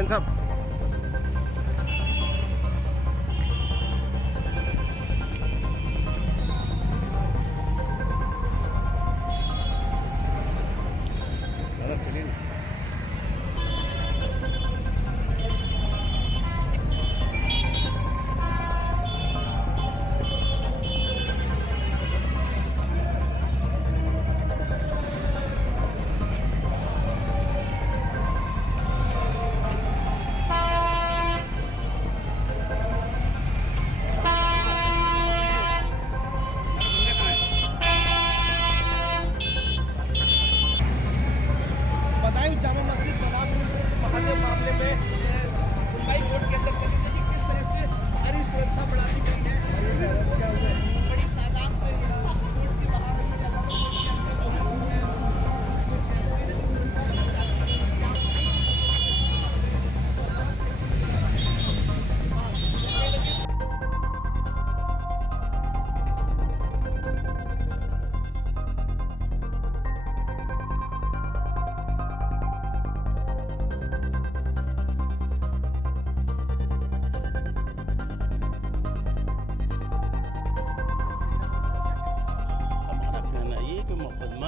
जैन साहब। जामा मस्जिद बना मामले में सुनवाई कोर्ट के अंदर चली थी, किस तरह से सारी सुरक्षा बढ़ा दी गई है, बड़ी तादाद में कोर्ट के बाहर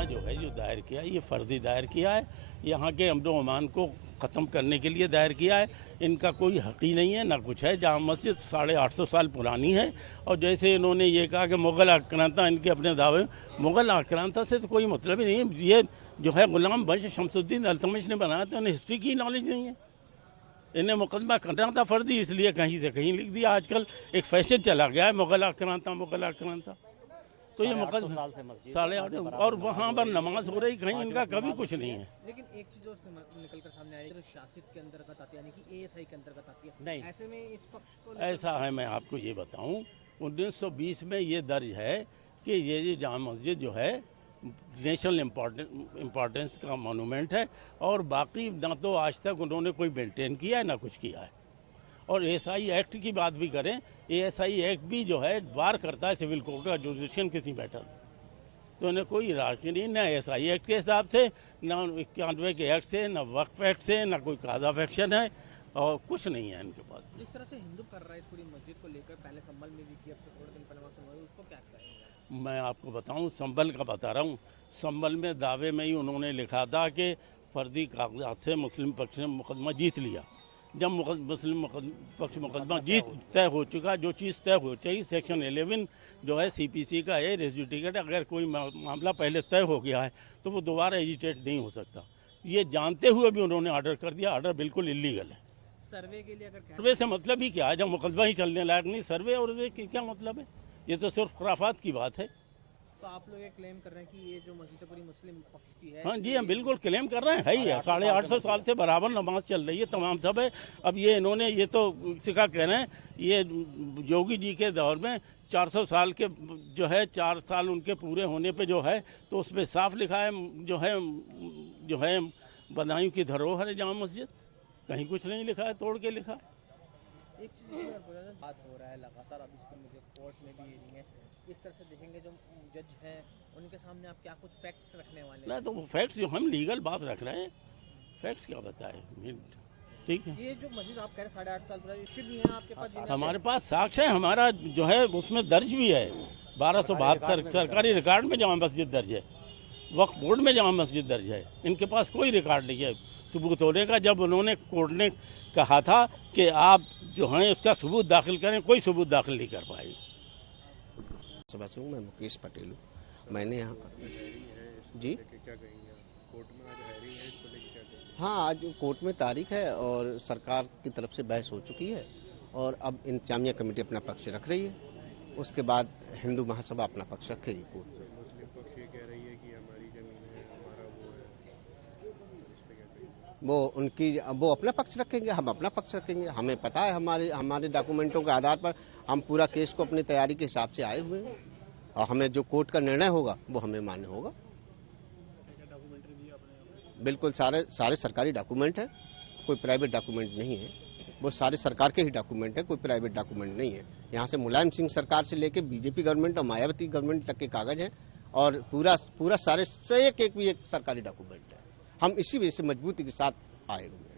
जो है जो दायर किया है ये फर्जी दायर किया है, यहाँ के अमनो अमान को ख़त्म करने के लिए दायर किया है। इनका कोई हक़ ही नहीं है, ना कुछ है। जामा मस्जिद 850 साल पुरानी है और जैसे इन्होंने ये कहा कि मुग़ल आक्रांता, इनके अपने दावे, मुग़ल आक्रांता से तो कोई मतलब ही नहीं है। ये जो है ग़ुलाम बख्श शमसुद्दीन अल्तमश ने बनाया था, उन्हें हिस्ट्री की नॉलेज नहीं है। इन्हें मुकदमा करना था फर्जी, इसलिए कहीं से कहीं लिख दिया। आजकल एक फैशन चला गया है मुग़ल आक्रांता, मुग़ल आक्रांता। तो ये मुकदमा 8.5 और वहाँ पर नमाज हो रही, कहीं इनका कभी कुछ नहीं है। लेकिन एक चीज और निकल कर सामने आई है, शासित के अंतर्गत आती है, यानी कि एएसआई के अंतर्गत आती है। नहीं, ऐसे में इस पक्ष को ऐसा है, मैं आपको ये बताऊं, 1920 में ये दर्ज है कि ये जामा मस्जिद जो है नेशनल इम्पोर्टेंस का मोनूमेंट है और बाकी ना तो आज तक उन्होंने कोई मेंटेन किया है ना कुछ किया है। और एएसआई एक्ट की बात भी करें, एएसआई एक्ट भी जो है बार करता है सिविल कोर्ट का जुडिशन किसी मैटर, तो इन्हें कोई राशि नहीं, ना एएसआई एक्ट के हिसाब से, ना 91 के एक्ट से, ना वक्फ एक्ट से, ना कोई काज ऑफ एक्शन है और कुछ नहीं है इनके पास। जिस तरह से हिंदू कर रहा है पूरी मस्जिद को लेकर, पहले संभल में भी किया, थोड़े दिन पहले उसको क्या करेंगे? मैं आपको बताऊं, संभल का बता रहा हूं। संभल में दावे में ही उन्होंने लिखा था कि फर्जी कागजात से मुस्लिम पक्ष ने मुकदमा जीत लिया। जब मुस्लिम पक्ष मुकदमा जीत तय हो चुका, जो चीज़ तय हो चाहिए, सेक्शन 11 जो है सीपीसी का है, रेजिडिकेट, अगर कोई मामला पहले तय हो गया है तो वो दोबारा एजिटेट नहीं हो सकता। ये जानते हुए भी उन्होंने ऑर्डर कर दिया, ऑर्डर बिल्कुल इलीगल है। सर्वे के लिए अगर सर्वे से मतलब ही क्या है, जब मुकदमा ही चलने लायक नहीं, सर्वे और क्या मतलब है? ये तो सिर्फ खुराफात की बात है। तो आप लोग ये क्लेम कर रहे हैं कि ये जो मस्जिद है पूरी मुस्लिम पक्ष की है? हाँ जी, हम बिल्कुल क्लेम कर रहे हैं, है ही है। 850 साल से बराबर नमाज चल रही है, तमाम सब है। अब ये इन्होंने ये तो सिखा कह रहे हैं, ये योगी जी के दौर में 400 साल के जो है 4 साल उनके पूरे होने पे जो है, तो उसमें साफ लिखा है जो है बदायूं की धरोहर है जामा मस्जिद, कहीं कुछ नहीं लिखा है, तोड़ के लिखा है। एक चीज़ बात हो रहा है लगातार, अब इसको मुझे कोर्ट में भी हियरिंग है, इस तरह से देखेंगे जो जज हैं उनके सामने आप क्या कुछ फैक्ट्स रखने वाले हैं? ना तो वो फैक्ट्स जो हम लीगल बात रख रहे हैं, फैक्ट्स क्या बताए, ठीक है। ये जो मस्जिद आप कह रहे हैं 8.5 साल पुरानी, इससे भी है आपके पास? हमारे पास साक्ष्य है, हमारा जो है उसमें दर्ज भी है, 1272 सरकारी रिकॉर्ड में जामा मस्जिद दर्ज है, वक्फ बोर्ड में जामा मस्जिद दर्ज है। इनके पास कोई रिकॉर्ड नहीं है सबूत होने का। जब उन्होंने कोर्ट ने कहा था कि आप जो हैं उसका सबूत दाखिल करें, कोई सबूत दाखिल नहीं कर पाए। सुबह से हूँ, मैं मुकेश पटेल हूँ। मैंने यहाँ जी हाँ, आज कोर्ट में तारीख है और सरकार की तरफ से बहस हो चुकी है और अब इंतजामिया कमेटी अपना पक्ष रख रही है, उसके बाद हिंदू महासभा अपना पक्ष रखेगी। कोर्ट मुस्लिम पक्ष ये कह रही है कि हमारी जमीन है, हमारा वो अपना पक्ष रखेंगे, हम अपना पक्ष रखेंगे। हमें पता है, हमारे डॉक्यूमेंटों के आधार पर हम पूरा केस को अपनी तैयारी के हिसाब से आए हुए हैं और हमें जो कोर्ट का निर्णय होगा वो हमें मान्य होगा। बिल्कुल सारे सरकारी डॉक्यूमेंट है, कोई प्राइवेट डॉक्यूमेंट नहीं है, वो सारे सरकार के ही डॉक्यूमेंट है, कोई प्राइवेट डॉक्यूमेंट नहीं है। यहाँ से मुलायम सिंह सरकार से लेके बीजेपी गवर्नमेंट और मायावती गवर्नमेंट तक के कागज हैं और पूरा सारे से एक भी एक सरकारी डॉक्यूमेंट है। हम इसी वजह से मजबूती के साथ आए हुए हैं।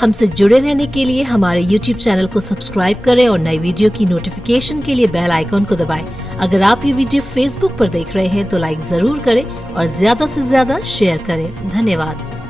हमसे जुड़े रहने के लिए हमारे YouTube चैनल को सब्सक्राइब करें और नई वीडियो की नोटिफिकेशन के लिए बेल आइकॉन को दबाएं। अगर आप ये वीडियो Facebook पर देख रहे हैं तो लाइक जरूर करें और ज्यादा से ज्यादा शेयर करें। धन्यवाद।